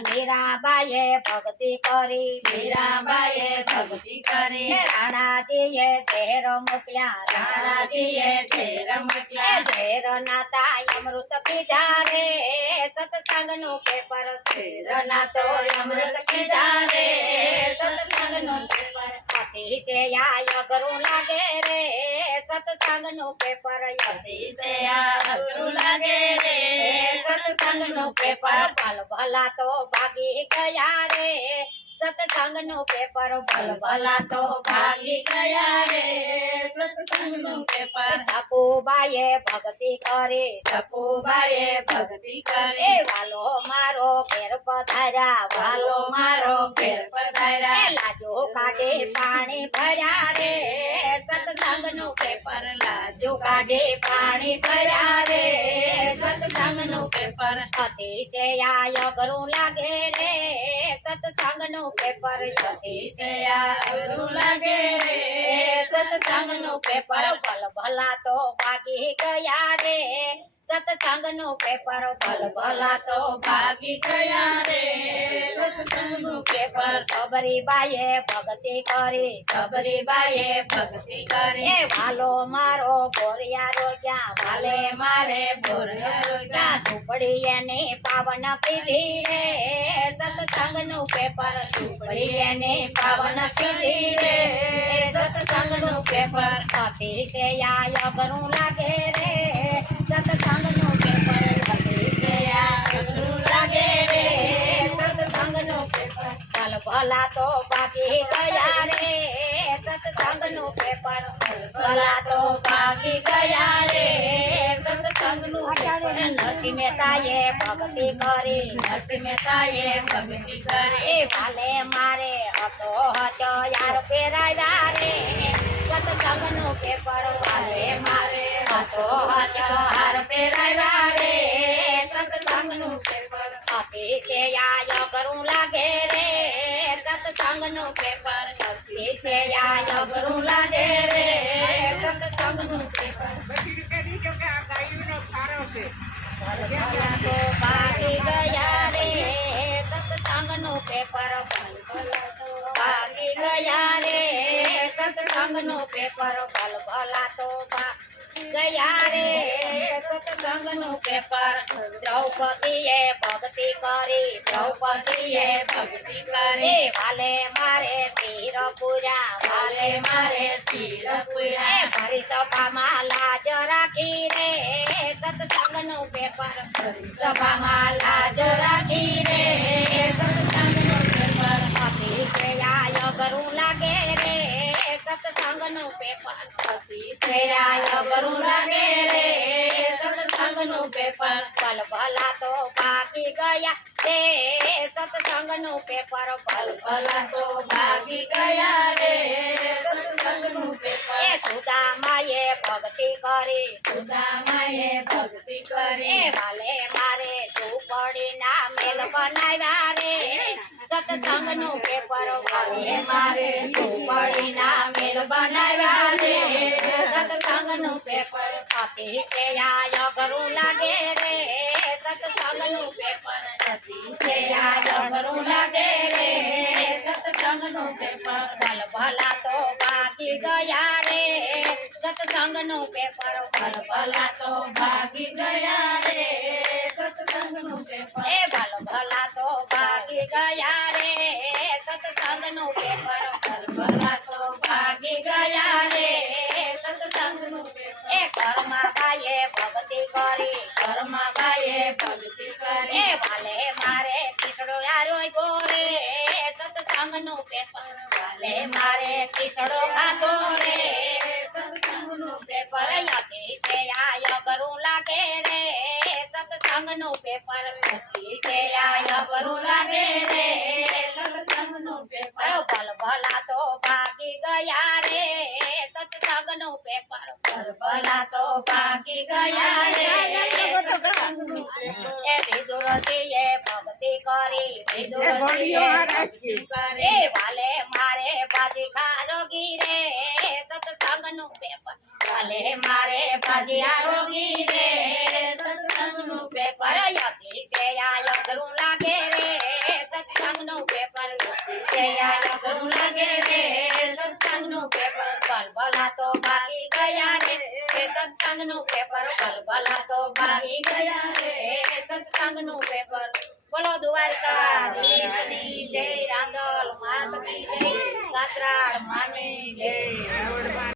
મીરાબાઈએ ભક્તિ કરી મીરાબાઈએ ભક્તિ કરી રાણાજીએ ઝેર મોકલ્યા રાણાજીએ ઝેર મોકલ્યા ઝેર નાતા અમૃત પીધા રે સત્સંગનું પેપર ઝેર નાતો અમૃત પીધા રે સત્સંગનું પેપર અતિશયાય અઘરું લાગે રે સત્સંગનું પેપર અતિશયા અઘરું લાગે રે સત્સંગનું પેપર ભલ ભલા તો ભાગી ગયા રે સત્સંગનું પેપર ભલ ભલા તો ભાગી ગયા રે સત્સંગનું પેપર સકુબાઈએ ભક્તિ કરી સકુબાઈએ ભક્તિ કરી વાલો મારો ઘેર પધાર્યા વાલો મારો ઘેર પધાર્યા લાજો કાઢે પાણી ભર્યા રે સત્સંગનું પેપર લાજો કાઢે પાણી ભર્યા રે સત્સંગનું પેપર અતિશયાય અઘરું લાગે રે સત્સંગનું પેપર અતિશયા અઘરું લાગે રે સત્સંગનું પેપર ભલ ભલા તો ભાગી ગયા રે સત્સંગનું પેપર ભલ ભલા તો ભાગી ગયા રે સત્સંગનું પેપર સબરીબાઈએ ભક્તિ કરી સબરીબાઈએ ભક્તિ કરી વાલો મારો બોરિયા રોગ્યા વાલે મારે બોરિયા રોગ્યા ઝૂંપડી એને પાવન પીધી રે સત્સંગનું પેપર ઝૂંપડી એને પાવન પીધી રે સત્સંગનું પેપર અતિશયાય અઘરું લાગે રે સત્સંગનું પેપર અતિશયા અઘરું લાગે રે સત્સંગનું પેપર ભલ ભલા તો ભાગી ગયા રે સત્સંગનું પેપર ભલા તો ભાગી ગયા રે સત્સંગનું પેપર નરસિંહ મહેતાએ ભક્તિ કરી નરસિંહ મહેતાએ ભક્તિ કરી વાલે મારે હતો યાર પહેરાવ્યા રે સત્સંગનું પેપર વાલે મારે હતો હાર પહેરાવ્યા રે સત્સંગનું પેપર અતિશયાય અઘરું લાગે રે સત્સંગનું પેપર અતિશયાય અઘરું લાગે રે સત્સંગનું પેપર ભલા તો ભાગી ગયા રે સત્સંગનું પેપર ભાગી ગયા રે સત્સંગનું પેપર ભલ ભલા તો ગયા રે સત્સંગનું પેપર દ્રૌપદીએ ભક્તિ કરી દ્રૌપદીએ ભક્તિ કરી વાલે મારે તીર પૂજા વાલે મારે શિર પૂરા ઘરી સભામાં લાજ રાખી રે સત્સંગનું પેપર સભામાં લાજ રાખી રે સત્સંગનું પેપર અતિશયાય અઘરું લાગે રે સત્સંગનું પેપર અતિશયાય અઘરું લાગે રે સત્સંગનું પેપર ભલ ભલા તો ભાગી ગયા રે સત્સંગનું પેપર ભલ ભલા તો ભાગી ગયા રે સત્સંગનું પેપર સુદામાએ ભક્તિ કરી સુદામાએ ભક્તિ કરી વાલે મારે ઝૂંપડીના મેલ બનાવ્યા રે સત્સંગનું પેપર વાલે મારે ઝૂંપડીના મેલ બનાવ્યા રે સત્સંગનું પેપર અતિશયાય અઘરું લાગે રે સત્સંગનું પેપર અતિશયાય અઘરું લાગે રે સત્સંગનું પેપર ભલ ભલા તો ભાગી ગયા રે સત્સંગનું પેપર ભલ ભલા તો ભાગી ગયા રે સત્સંગનું પેપર ભલ ભલા તો ભાગી ગયા રે સત્સંગનું પેપર ભલ ભલા તો ભાગી ગયા રે સત્સંગનું પેપર ઘરમાં બાઈએ ભક્તિ કરી ઘરમાં બાઈએ ભક્તિ કરી વાલે મારે ખીસડો યારો ગોરે સત્સંગનું પેપર વાલે મારે ખીસડો ખાતો રે સત્સંગનું પેપર અતિશયાય અઘરું લાગે રે સત્સંગનું પેપર અતિશયાય અઘરું લાગે રે સત્સંગનું પેપર ભલ ભલા તો ભાગી ગયા રે સત્સંગનું પેપર ભલ ભલા તો ભાગી ગયા રે સત્સંગનું પેપર વિદુરજીએ ભક્તિ કરી વિદુરજીએ ભક્તિ કરી વાલે મારે બાજી ખારોગી રે સત્સંગનું પેપર વાલે મારે બાજી આરોગી રે સત્સંગનું પેપર અતિશયાય અઘરું લાગે રે સત્સંગનું પેપર જે આ અઘરું લાગે રે સત્સંગનું પેપર ભલભલા તો ભાગી ગયા રે સત્સંગનું પેપર ભલભલા તો ભાગી ગયા રે સત્સંગનું પેપર બોલો દ્વારકાધીશની જય રાંદલ માતની જય સાત્રાળ માની જય